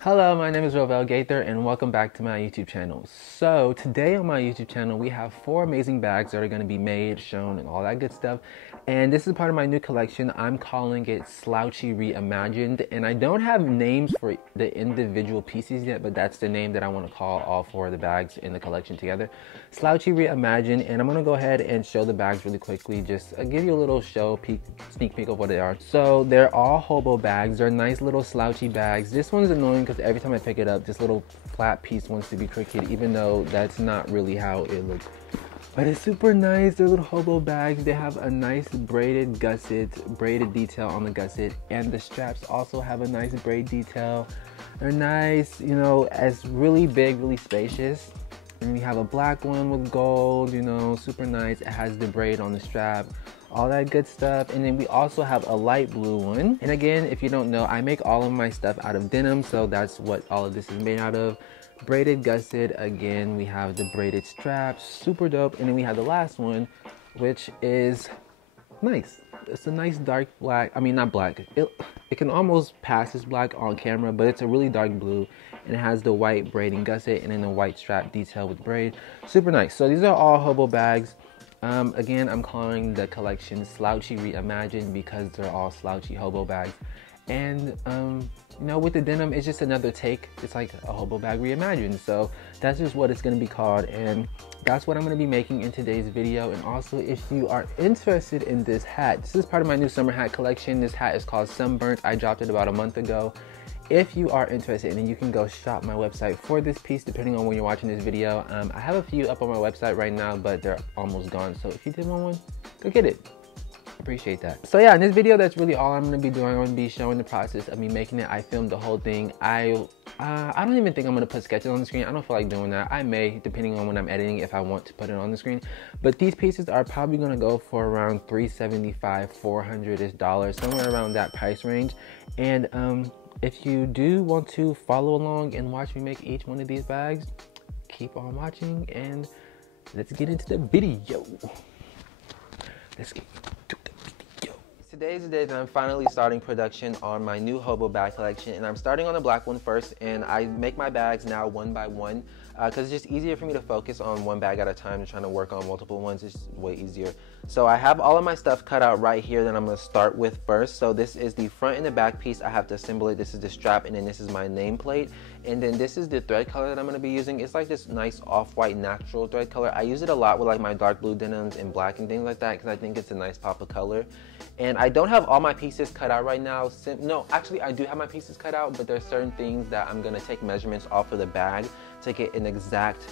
Hello, my name is Rovell Gaither and welcome back to my YouTube channel. So today on my YouTube channel we have 4 amazing bags that are going to be made, shown, and all that good stuff. And this is part of my new collection. I'm calling it Slouchy Reimagined, and I don't have names for the individual pieces yet, but that's the name that I want to call all 4 of the bags in the collection together. Slouchy Reimagined, and I'm going to go ahead and show the bags really quickly, just give you a little sneak peek of what they are. So they're all Hobo bags. They're nice little slouchy bags. This one's annoying because every time I pick it up, this little flat piece wants to be crooked, even though that's not really how it looks. But it's super nice. They're little Hobo bags. They have a nice braided detail on the gusset, and the straps also have a nice braid detail. They're nice, you know, it's really big, really spacious. And we have a black one with gold, you know, super nice. It has the braid on the strap, all that good stuff. And then we also have a light blue one. And again, if you don't know, I make all of my stuff out of denim, so that's what all of this is made out of. Braided gusset. Again, we have the braided straps, super dope. And then we have the last one, which is nice. It's a nice dark black. I mean, not black. It can almost pass as black on camera, but it's a really dark blue, and it has the white braiding gusset and then the white strap detail with braid. Super nice. So these are all Hobo bags. Again, I'm calling the collection Slouchy Reimagined because they're all slouchy Hobo bags. And you know, with the denim, it's just another take. It's like a Hobo bag reimagined. So that's just what it's going to be called, and that's what I'm going to be making in today's video. And also, if you are interested in this hat, this is part of my new summer hat collection. This hat is called Sunburnt. I dropped it about a month ago. If you are interested, then you can go shop my website for this piece, depending on when you're watching this video. I have a few up on my website right now, but they're almost gone. So if you did want one, go get it. Appreciate that. So yeah, in this video, that's really all I'm going to be doing. I'm going to be showing the process of me making it. I filmed the whole thing. I don't even think I'm going to put sketches on the screen. I don't feel like doing that. I may, depending on when I'm editing, if I want to put it on the screen. But these pieces are probably going to go for around $375, $400-ish, somewhere around that price range. And if you do want to follow along and watch me make each one of these bags, keep on watching and let's get into the video. Let's get to the video. Today's the day that I'm finally starting production on my new Hobo bag collection, and I'm starting on the black one first, and I make my bags now one by one because it's just easier for me to focus on one bag at a time than trying to work on multiple ones. It's just way easier. So I have all of my stuff cut out right here that I'm going to start with first. So this is the front and the back piece. I have to assemble it. This is the strap, and then this is my nameplate. And then this is the thread color that I'm going to be using. It's like this nice off-white natural thread color. I use it a lot with like my dark blue denims and black and things like that because I think it's a nice pop of color. And I don't have all my pieces cut out right now. No, actually I do have my pieces cut out, but there's certain things that I'm going to take measurements off of the bag to get an exact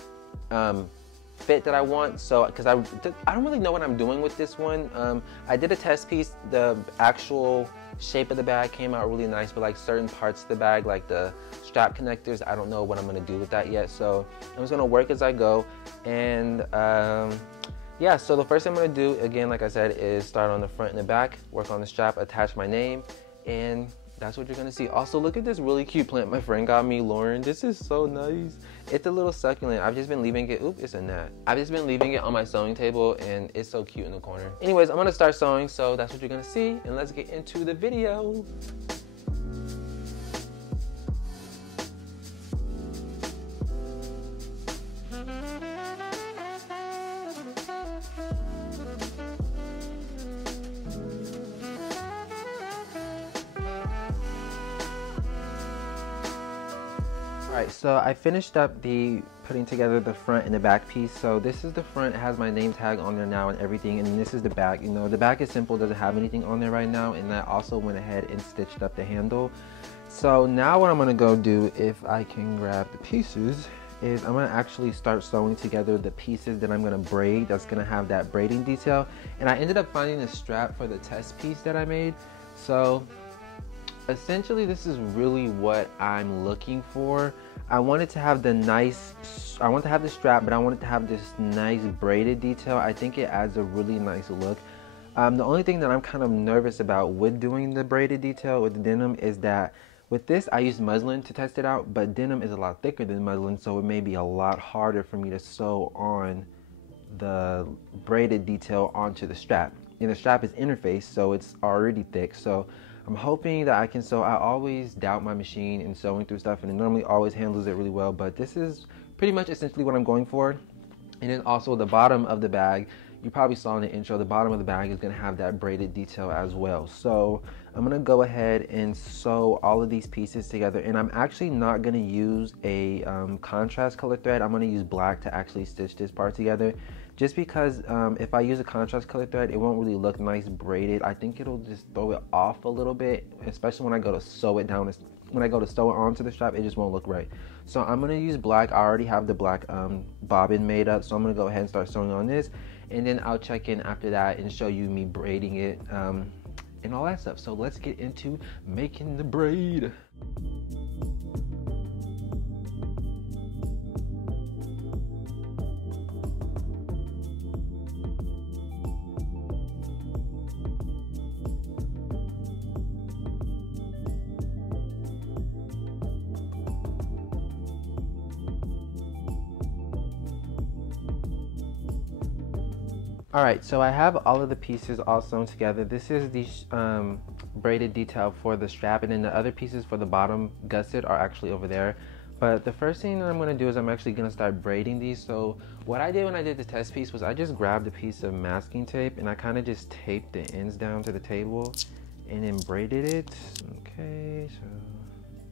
fit that I want. So because I don't really know what I'm doing with this one. I did a test piece. The actual shape of the bag came out really nice, but like certain parts of the bag, like the strap connectors, I don't know what I'm going to do with that yet. So I'm just going to work as I go. And yeah, so the first thing I'm going to do, again, like I said, is start on the front and the back, work on the strap, attach my name, and that's what you're going to see. Also, look at this really cute plant my friend got me, Lauren. This is so nice. It's a little succulent. I've just been leaving it, oop, it's a gnat. I've just been leaving it on my sewing table, and it's so cute in the corner. Anyways, I'm going to start sewing, so that's what you're going to see, and let's get into the video. Alright, so I finished up putting together the front and the back piece. So this is the front, it has my name tag on there now and everything, and this is the back. You know, the back is simple, doesn't have anything on there right now, and I also went ahead and stitched up the handle. So now what I'm going to go do, if I can grab the pieces, is I'm going to actually start sewing together the pieces that I'm going to braid, that's going to have that braiding detail. And I ended up finding the strap for the test piece that I made. So essentially this is really what I'm looking for. I wanted to have I want to have the strap, but I wanted to have this nice braided detail. I think it adds a really nice look. The only thing that I'm kind of nervous about with doing the braided detail with the denim is that with this I used muslin to test it out, but denim is a lot thicker than muslin, so it may be a lot harder for me to sew on the braided detail onto the strap. And the strap is interfaced, so it's already thick, so I'm hoping that I can sew. I always doubt my machine in sewing through stuff, and it normally always handles it really well, but this is pretty much essentially what I'm going for. And then also the bottom of the bag, you probably saw in the intro, the bottom of the bag is going to have that braided detail as well. So I'm going to go ahead and sew all of these pieces together, and I'm actually not going to use a contrast color thread. I'm going to use black to actually stitch this part together, just because if I use a contrast color thread, it won't really look nice braided. I think it'll just throw it off a little bit, especially when I go to sew it down. When I go to sew it onto the strap, it just won't look right. So I'm going to use black. I already have the black bobbin made up, so I'm going to go ahead and start sewing on this, and then I'll check in after that and show you me braiding it and all that stuff. So let's get into making the braid. Alright, so I have all of the pieces all sewn together. This is the braided detail for the strap, and then the other pieces for the bottom gusset are actually over there. But the first thing that I'm going to do is I'm actually going to start braiding these. So what I did when I did the test piece was I just grabbed a piece of masking tape and I kind of just taped the ends down to the table and then braided it. Okay, so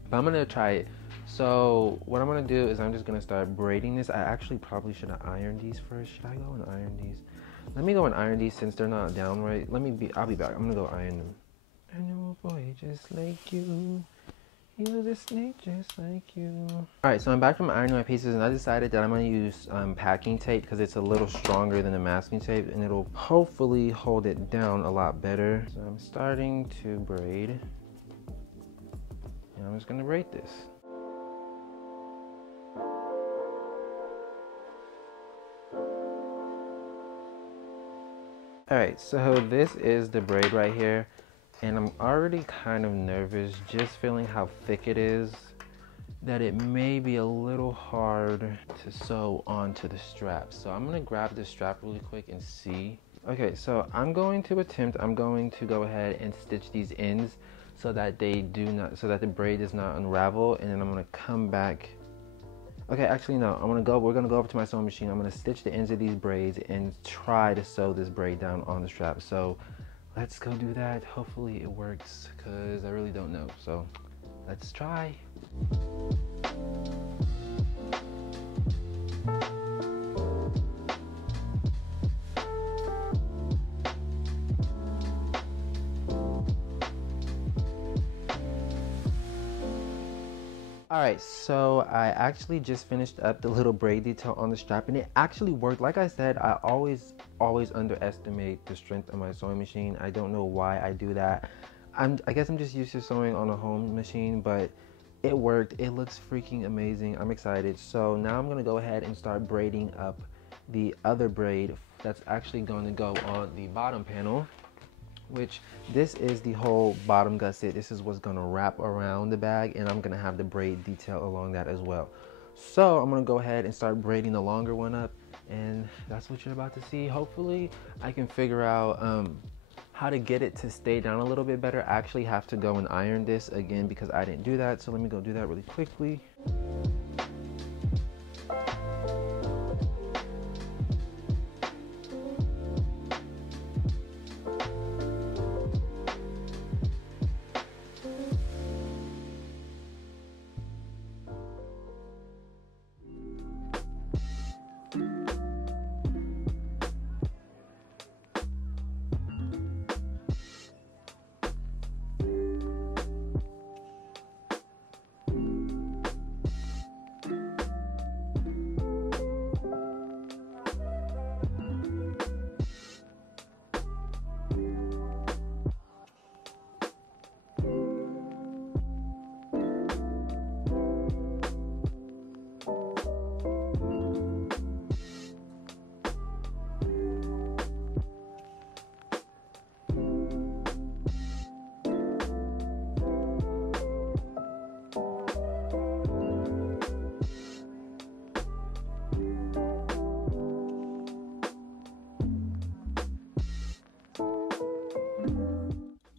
but I'm going to try it. So what I'm going to do is I'm just going to start braiding this. I actually probably should have ironed these first. Should I go and iron these? Let me go and iron these since they're not down right. I'll be back. I'm gonna go iron them. Animal boy just like you. You're a snake just like you. Alright, so I'm back from ironing my pieces, and I decided that I'm gonna use packing tape because it's a little stronger than the masking tape, and it'll hopefully hold it down a lot better. So I'm starting to braid, and I'm just gonna braid this. Alright, so this is the braid right here, and I'm already kind of nervous just feeling how thick it is, that it may be a little hard to sew onto the strap. So I'm going to grab the strap really quick and see. Okay, so I'm going to go ahead and stitch these ends so that the braid does not unravel, and then I'm going to come back. Okay, actually no, we're gonna go over to my sewing machine. I'm gonna stitch the ends of these braids and try to sew this braid down on the strap. So let's go do that. Hopefully it works, because I really don't know. So let's try. Alright, so I actually just finished up the little braid detail on the strap, and it actually worked. Like I said, I always underestimate the strength of my sewing machine. I don't know why I do that. I guess I'm just used to sewing on a home machine, but it worked. It looks freaking amazing. I'm excited. So now I'm going to go ahead and start braiding up the other braid that's actually going to go on the bottom panel, which this is the whole bottom gusset. This is what's going to wrap around the bag, and I'm going to have the braid detail along that as well. So I'm going to go ahead and start braiding the longer one up, and that's what you're about to see. Hopefully I can figure out how to get it to stay down a little bit better. I actually have to go and iron this again because I didn't do that, so let me go do that really quickly.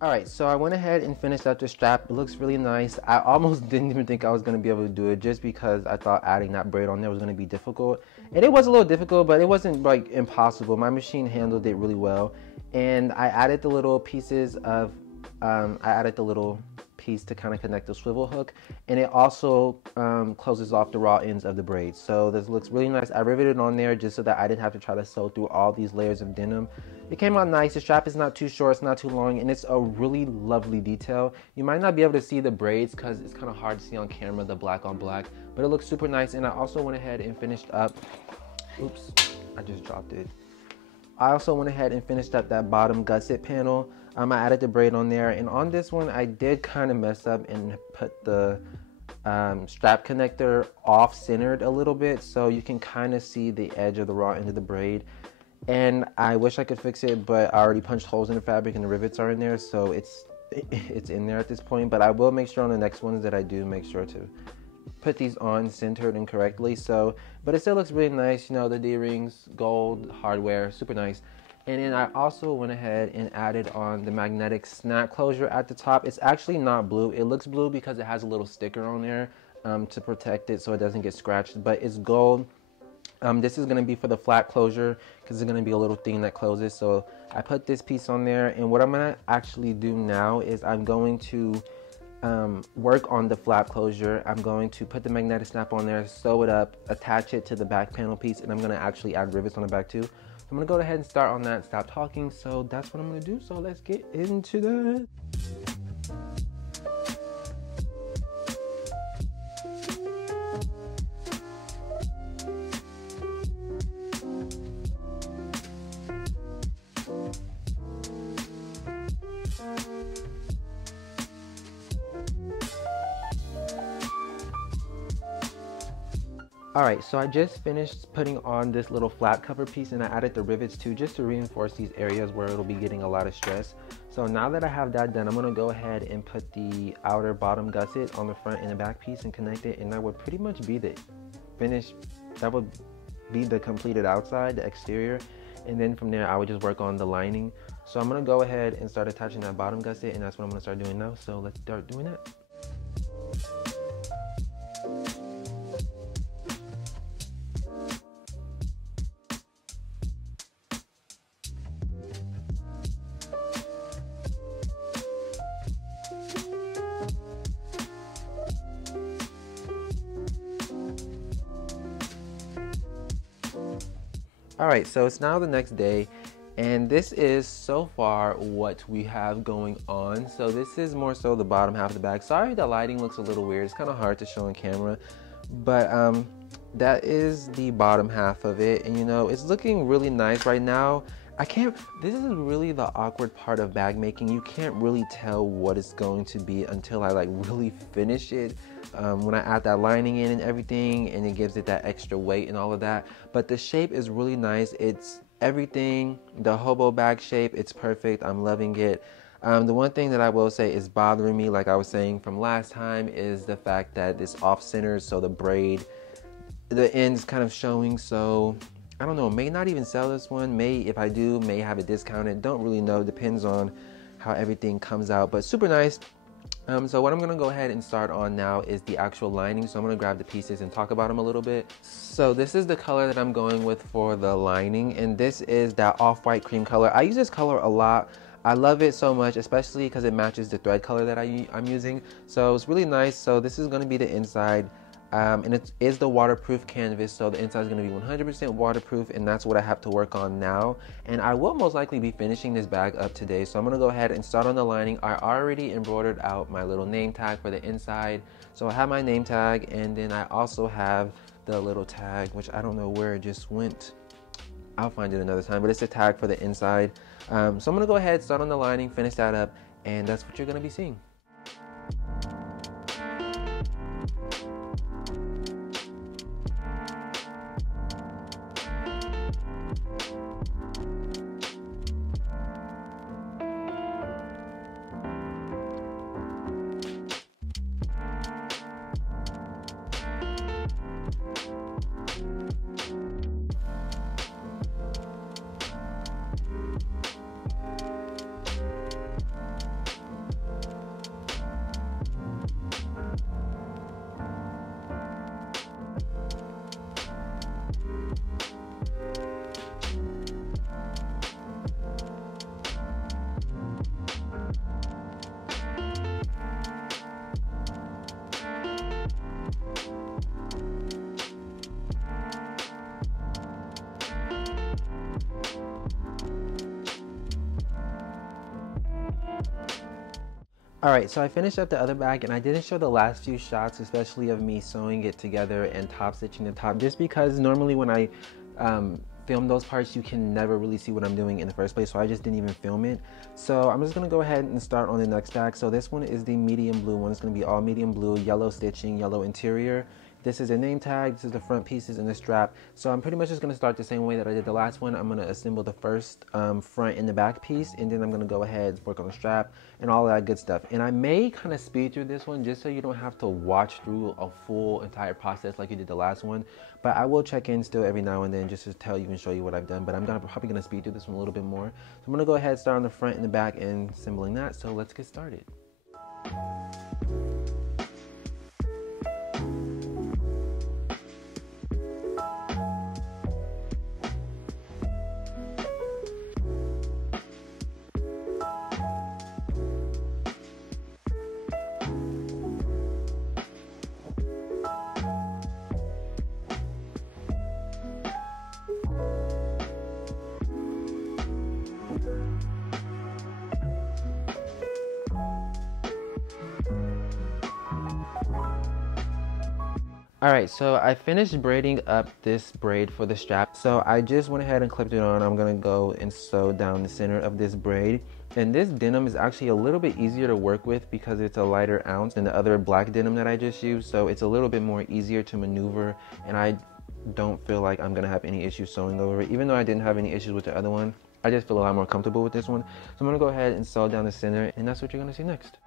Alright, so I went ahead and finished up the strap. It looks really nice. I almost didn't even think I was going to be able to do it just because I thought adding that braid on there was going to be difficult. And it was a little difficult, but it wasn't like impossible. My machine handled it really well. And I added the little pieces of, piece to kind of connect the swivel hook, and it also closes off the raw ends of the braid. So this looks really nice. I riveted on there just so that I didn't have to try to sew through all these layers of denim. It came out nice. The strap is not too short, it's not too long, and it's a really lovely detail. You might not be able to see the braids because it's kind of hard to see on camera, the black on black, but it looks super nice. And I also went ahead and finished up, oops, I just dropped it. I also went ahead and finished up that bottom gusset panel. I added the braid on there, and on this one I did kind of mess up and put the strap connector off centered a little bit, so you can kind of see the edge of the raw end of the braid. And I wish I could fix it, but I already punched holes in the fabric and the rivets are in there, so it's in there at this point. But I will make sure on the next ones that I do make sure to put these on centered and correctly. So, but it still looks really nice, you know, the D-rings, gold hardware, super nice. And then I also went ahead and added on the magnetic snap closure at the top. It's actually not blue. It looks blue because it has a little sticker on there to protect it so it doesn't get scratched, but it's gold. This is going to be for the flat closure because it's going to be a little thing that closes. So I put this piece on there, and what I'm going to actually do now is I'm going to work on the flap closure. I'm going to put the magnetic snap on there, sew it up, attach it to the back panel piece, and I'm going to actually add rivets on the back too. So I'm going to go ahead and start on that, stop talking. So that's what I'm going to do. So let's get into that. Alright, so I just finished putting on this little flap cover piece, and I added the rivets too, just to reinforce these areas where it'll be getting a lot of stress. So now that I have that done, I'm going to go ahead and put the outer bottom gusset on the front and the back piece and connect it, and that would pretty much be the finished, that would be the completed outside, the exterior. And then from there I would just work on the lining. So I'm going to go ahead and start attaching that bottom gusset, and that's what I'm going to start doing now. So let's start doing that. Alright, so it's now the next day, and this is so far what we have going on. So this is more so the bottom half of the bag. Sorry the lighting looks a little weird, it's kind of hard to show on camera, but that is the bottom half of it, and you know, it's looking really nice right now. This is really the awkward part of bag making. You can't really tell what it's going to be until I like really finish it. When I add that lining in and everything, and it gives it that extra weight and all of that. But the shape is really nice. It's everything, the hobo bag shape, it's perfect. I'm loving it. The one thing that I will say is bothering me, like I was saying from last time, is the fact that it's off-centered, so the braid, the end's kind of showing. So I don't know, may not even sell this one. May, if I do, may have it discounted. Don't really know, depends on how everything comes out, but super nice. So what I'm going to go ahead and start on now is the actual lining. So I'm going to grab the pieces and talk about them a little bit. So this is the color that I'm going with for the lining, and this is that off-white cream color. I use this color a lot. I love it so much, especially because it matches the thread color that I'm using. So it's really nice. So this is going to be the inside. And it is the waterproof canvas, so the inside is going to be 100% waterproof, and that's what I have to work on now. And I will most likely be finishing this bag up today, so I'm going to go ahead and start on the lining. I already embroidered out my little name tag for the inside, so I have my name tag, and then I also have the little tag, which I don't know where it just went. I'll find it another time, but it's a tag for the inside. So I'm going to go ahead, start on the lining, finish that up, and that's what you're going to be seeing. Alright, so I finished up the other bag and I didn't show the last few shots, especially of me sewing it together and top stitching the top, just because normally when I film those parts you can never really see what I'm doing in the first place, so I just didn't even film it. So I'm just going to go ahead and start on the next bag. So this one is the medium blue one. It's going to be all medium blue, yellow stitching, yellow interior. This is a name tag, this is the front pieces and the strap. So I'm pretty much just gonna start the same way that I did the last one. I'm gonna assemble the first front and the back piece, and then I'm gonna go ahead and work on the strap and all that good stuff. And I may kind of speed through this one just so you don't have to watch through a full entire process like you did the last one. But I will check in still every now and then just to tell you and show you what I've done. But I'm probably gonna speed through this one a little bit more. So I'm gonna go ahead and start on the front and the back and assembling that. So let's get started. Alright, so I finished braiding up this braid for the strap. So I just went ahead and clipped it on. I'm going to go and sew down the center of this braid. And this denim is actually a little bit easier to work with because it's a lighter ounce than the other black denim that I just used. So it's a little bit more easier to maneuver, and I don't feel like I'm going to have any issues sewing over it. Even though I didn't have any issues with the other one, I just feel a lot more comfortable with this one. So I'm going to go ahead and sew down the center, and that's what you're going to see next.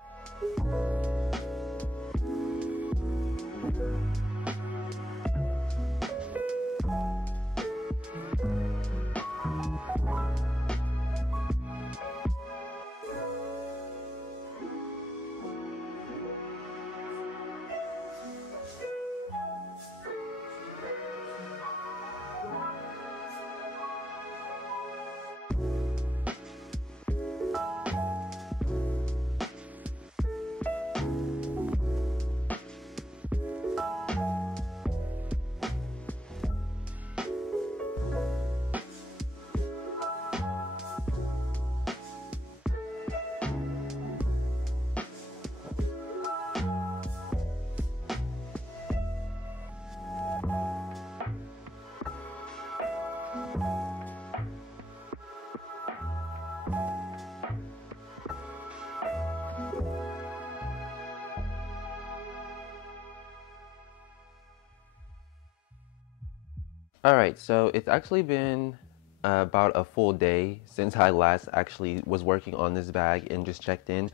Alright, so it's actually been about a full day since I last actually was working on this bag and just checked in.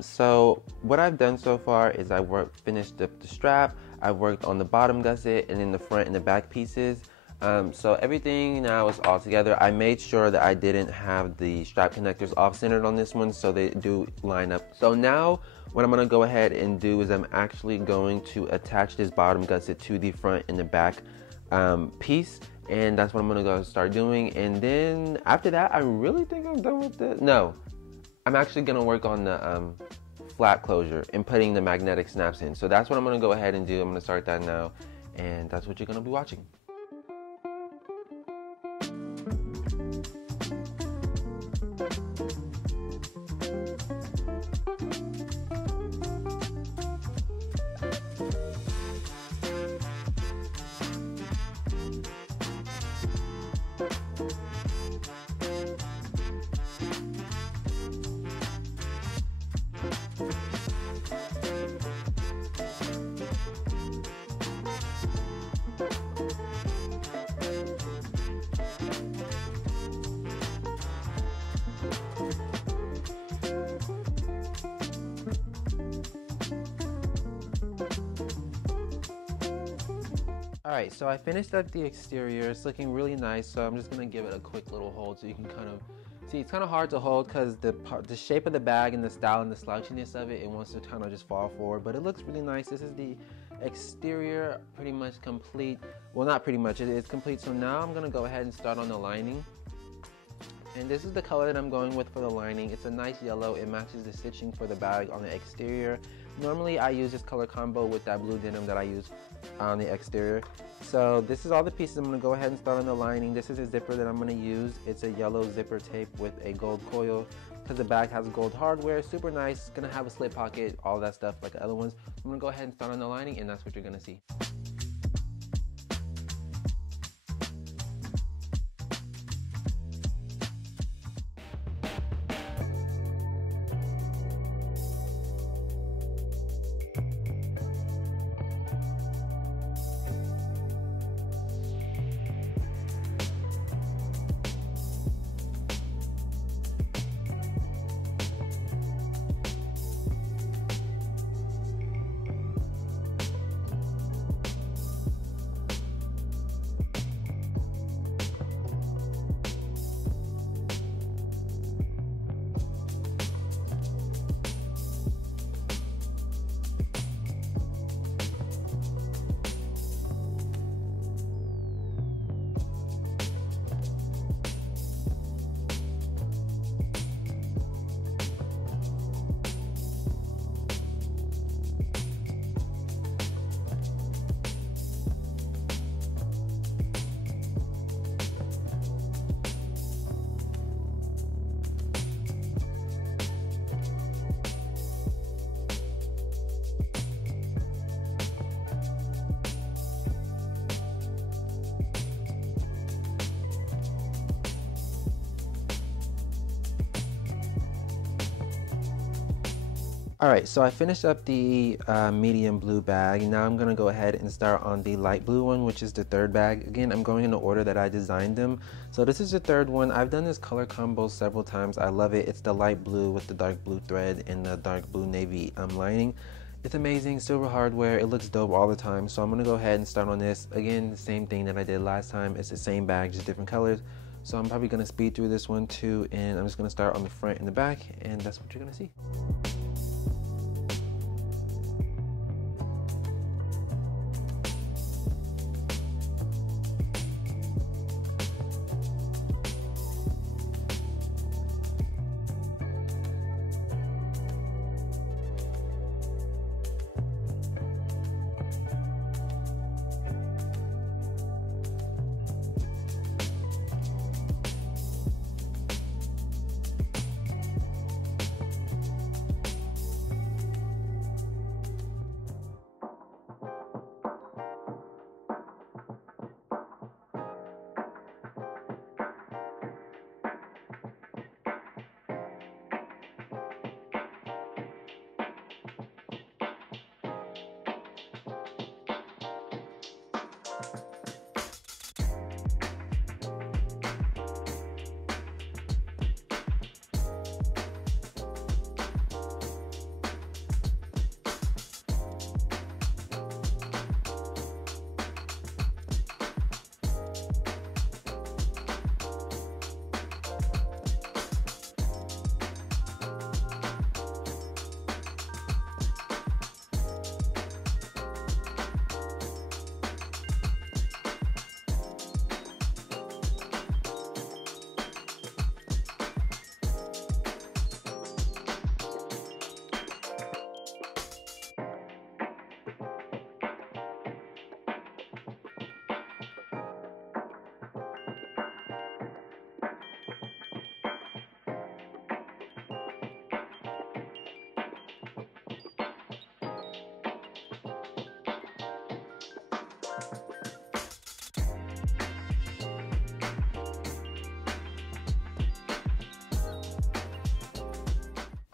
So what I've done so far is I finished up the strap, I've worked on the bottom gusset and then the front and the back pieces. So everything now is all together. I made sure that I didn't have the strap connectors off-centered on this one, so they do line up. So now what I'm going to go ahead and do is I'm actually going to attach this bottom gusset to the front and the back piece, and that's what I'm gonna go start doing. And then after that, I really think I'm done with it. No, I'm actually gonna work on the flap closure and putting the magnetic snaps in. So that's what I'm gonna go ahead and do. I'm gonna start that now, and that's what you're gonna be watching. Alright, so I finished up the exterior. It's looking really nice, so I'm just going to give it a quick little hold so you can kind of see. It's kind of hard to hold because the shape of the bag and the style and the slouchiness of it, it wants to kind of just fall forward, but it looks really nice. This is the exterior pretty much complete. Well, not pretty much, it is complete. So now I'm going to go ahead and start on the lining. And this is the color that I'm going with for the lining. It's a nice yellow. It matches the stitching for the bag on the exterior. Normally I use this color combo with that blue denim that I use on the exterior. So this is all the pieces. I'm going to go ahead and start on the lining. This is a zipper that I'm going to use. It's a yellow zipper tape with a gold coil because the bag has gold hardware, super nice, gonna have a slip pocket, all that stuff like the other ones. I'm gonna go ahead and start on the lining, and that's what you're gonna see. All right, so I finished up the medium blue bag. Now I'm gonna go ahead and start on the light blue one, which is the third bag. Again, I'm going in the order that I designed them. So this is the third one. I've done this color combo several times. I love it. It's the light blue with the dark blue thread and the dark blue navy lining. It's amazing, silver hardware. It looks dope all the time. So I'm gonna go ahead and start on this. Again, the same thing that I did last time. It's the same bag, just different colors. So I'm probably gonna speed through this one too, and I'm just gonna start on the front and the back, and that's what you're gonna see.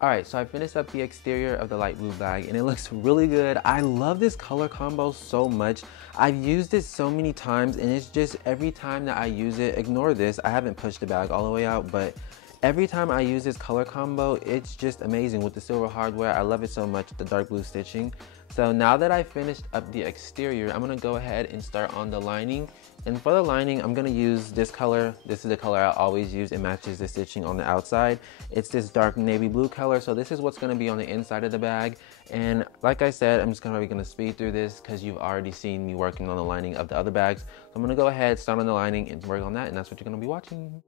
Alright, so I finished up the exterior of the light blue bag and it looks really good. I love this color combo so much. I've used it so many times and it's just every time that I use it, ignore this, I haven't pushed the bag all the way out, but every time I use this color combo, it's just amazing with the silver hardware. I love it so much, the dark blue stitching. So now that I finished up the exterior, I'm gonna go ahead and start on the lining. And for the lining, I'm gonna use this color. This is the color I always use. It matches the stitching on the outside. It's this dark navy blue color. So this is what's gonna be on the inside of the bag. And like I said, I'm just gonna speed through this because you've already seen me working on the lining of the other bags. So I'm gonna go ahead, start on the lining and work on that. And that's what you're gonna be watching.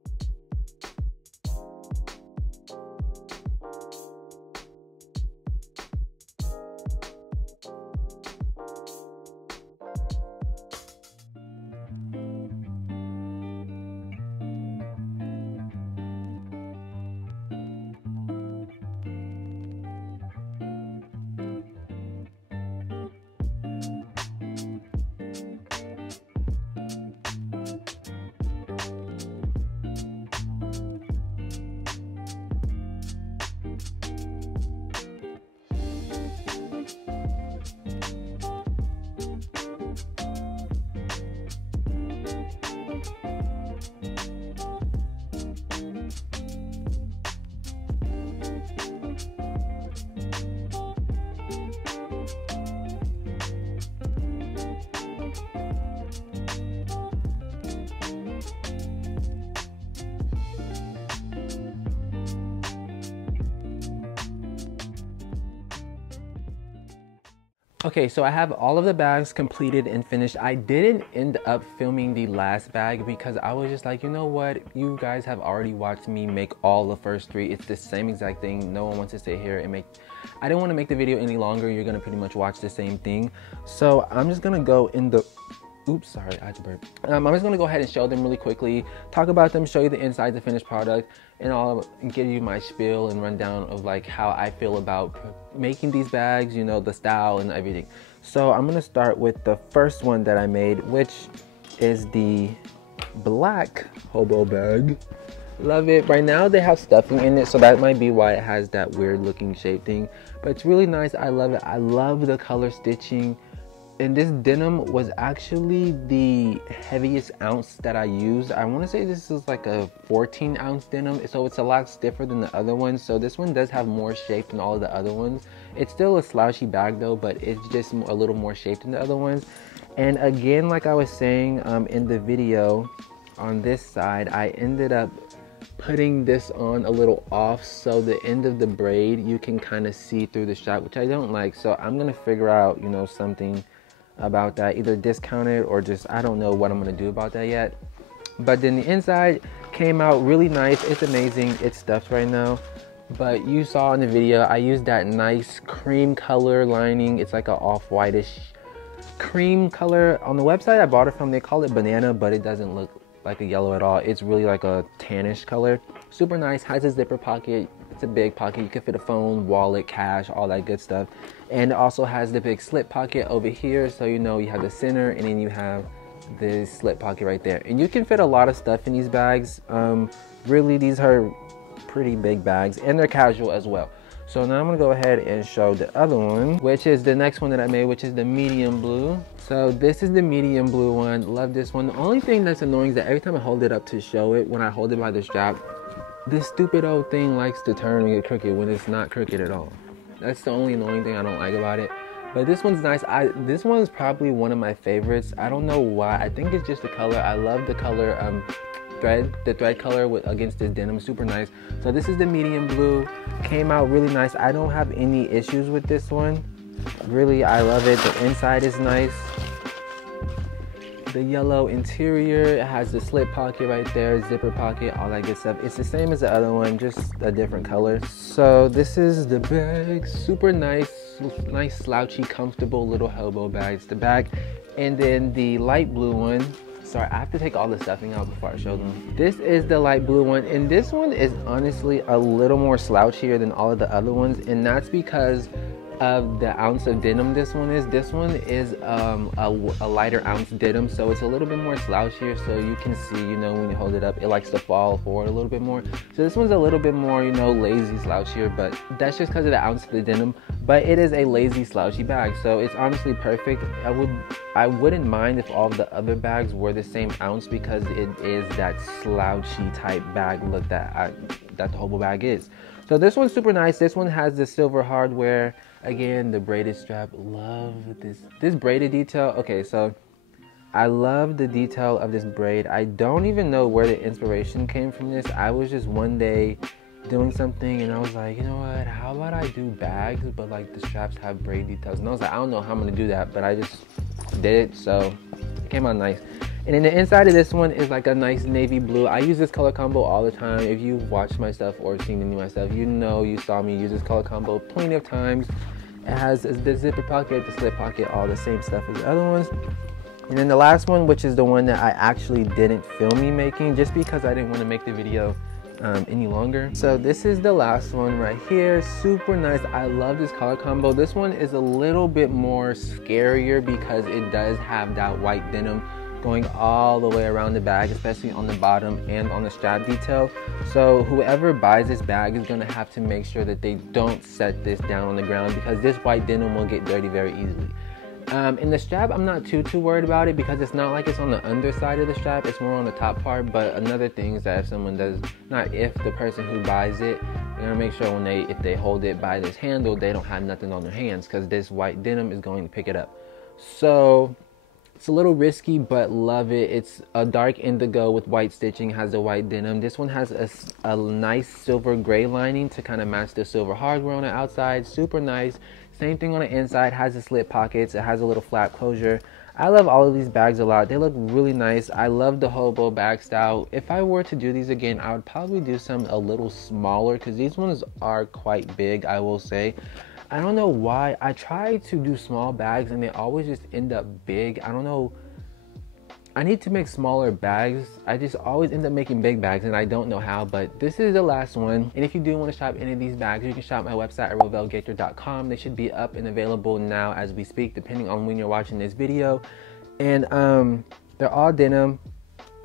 Okay, so I have all of the bags completed and finished. I didn't end up filming the last bag because I was just like, you know what? You guys have already watched me make all the first 3. It's the same exact thing. No one wants to sit here and make... I didn't want to make the video any longer. You're going to pretty much watch the same thing. So I'm just going to go in the... Oops, sorry, I had to burp. I'm just gonna go ahead and show them really quickly, talk about them, show you the inside, the finished product, and I'll give you my spiel and rundown of like how I feel about making these bags, you know, the style and everything. So I'm gonna start with the first one that I made, which is the black Hobo bag. Love it. Right now they have stuffing in it, so that might be why it has that weird looking shape thing, but it's really nice. I love it. I love the color stitching. And this denim was actually the heaviest ounce that I used. I want to say this is like a 14-ounce denim, so it's a lot stiffer than the other ones. So this one does have more shape than all of the other ones. It's still a slouchy bag though, but it's just a little more shape than the other ones. And again, like I was saying in the video, on this side, I ended up putting this on a little off, so the end of the braid you can kind of see through the strap, which I don't like. So I'm gonna figure out, you know, something about that, either discount it or just, I don't know what I'm gonna do about that yet. But then the inside came out really nice. It's amazing. It's stuffed right now, but you saw in the video I used that nice cream color lining. It's like a off-whitish cream color. On the website I bought it from, they call it banana, but it doesn't look like a yellow at all. It's really like a tannish color. Super nice. Has a zipper pocket. It's a big pocket. You can fit a phone, wallet, cash, all that good stuff. And it also has the big slip pocket over here, so you know you have the center, and then you have this slip pocket right there. And you can fit a lot of stuff in these bags. Really, these are pretty big bags, and they're casual as well. So now I'm gonna go ahead and show the other one, which is the next one that I made, which is the medium blue. So this is the medium blue one. Love this one. The only thing that's annoying is that every time I hold it up to show it, when I hold it by the strap, this stupid old thing likes to turn and get crooked when it's not crooked at all. That's the only annoying thing I don't like about it. But this one's nice. This one is probably one of my favorites. I don't know why. I think it's just the color. I love the color the thread color against this denim. Super nice. So this is the medium blue. Came out really nice. I don't have any issues with this one. Really, I love it. The inside is nice. The yellow interior, it has the slip pocket right there, zipper pocket, all that good stuff. It's the same as the other one, just a different color. So this is the bag. Super nice slouchy, comfortable little Hobo bag. It's the bag. And then the light blue one, sorry, I have to take all the stuffing out before I show them. This is the light blue one, and this one is honestly a little more slouchier than all of the other ones, and that's because of the ounce of denim this one is. This one is a lighter ounce denim, so it's a little bit more slouchier, so you can see, you know, when you hold it up, it likes to fall forward a little bit more. So this one's a little bit more, you know, lazy, slouchier, but that's just because of the ounce of the denim. But it is a lazy, slouchy bag, so it's honestly perfect. I wouldn't mind if all of the other bags were the same ounce, because it is that slouchy type bag look that the Hobo bag is. So this one's super nice. This one has the silver hardware. Again, the braided strap. Love this braided detail. Okay, so I love the detail of this braid. I don't even know where the inspiration came from this. I was just one day doing something and I was like, you know what, how about I do bags but like the straps have braid details? And I was like, I don't know how I'm gonna do that, but I just did it, so it came out nice. And then the inside of this one is like a nice navy blue. I use this color combo all the time. If you've watched my stuff or seen any of my stuff, you know, you saw me use this color combo plenty of times. It has the zipper pocket, the slip pocket, all the same stuff as the other ones. And then the last one, which is the one that I actually didn't film me making, just because I didn't want to make the video any longer. So this is the last one right here. Super nice. I love this color combo. This one is a little bit more scarier because it does have that white denim going all the way around the bag, especially on the bottom and on the strap detail. So whoever buys this bag is going to have to make sure that they don't set this down on the ground, because this white denim will get dirty very easily. In the strap, I'm not too worried about it, because it's not like it's on the underside of the strap, it's more on the top part. But another thing is that if someone does, not if, the person who buys it, they're gonna make sure when if they hold it by this handle, they don't have nothing on their hands, because this white denim is going to pick it up. So it's a little risky, but love it. It's a dark indigo with white stitching, has the white denim. This one has a nice silver gray lining to kind of match the silver hardware on the outside. Super nice. Same thing on the inside, has the slit pockets, it has a little flap closure. I love all of these bags a lot. They look really nice. I love the Hobo bag style. If I were to do these again, I would probably do some a little smaller because these ones are quite big, I will say. I don't know why. I try to do small bags and they always just end up big. I don't know. I need to make smaller bags. I just always end up making big bags and I don't know how, but this is the last one. And if you do want to shop any of these bags, you can shop my website at rovellgaither.com. They should be up and available now as we speak, depending on when you're watching this video. And they're all denim,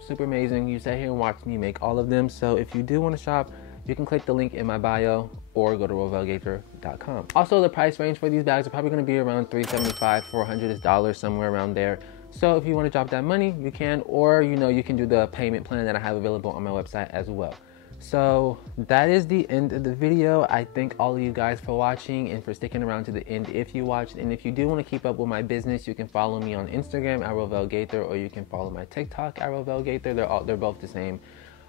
super amazing. You sit here and watch me make all of them. So if you do want to shop, you can click the link in my bio or go to rovellgaither.com. Also, the price range for these bags are probably going to be around $375, $400, somewhere around there. So if you want to drop that money, you can, or you can do the payment plan that I have available on my website as well. So that is the end of the video. I thank all of you guys for watching and for sticking around to the end if you watched. And if you do want to keep up with my business, you can follow me on Instagram at Rovell Gaither, or you can follow my TikTok at Rovell Gaither. They're both the same.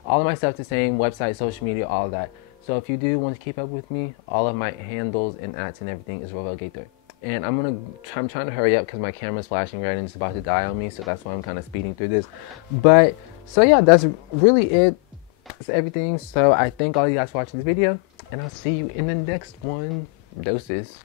All of my stuff the same, website, social media, all of that. So if you do want to keep up with me, all of my handles and @s and everything is Rovell Gaither. And I'm trying to hurry up because my camera's flashing red and it's about to die on me, so that's why I'm kind of speeding through this. But so yeah, that's really it. That's everything. So I thank all you guys for watching this video, and I'll see you in the next one. Doses.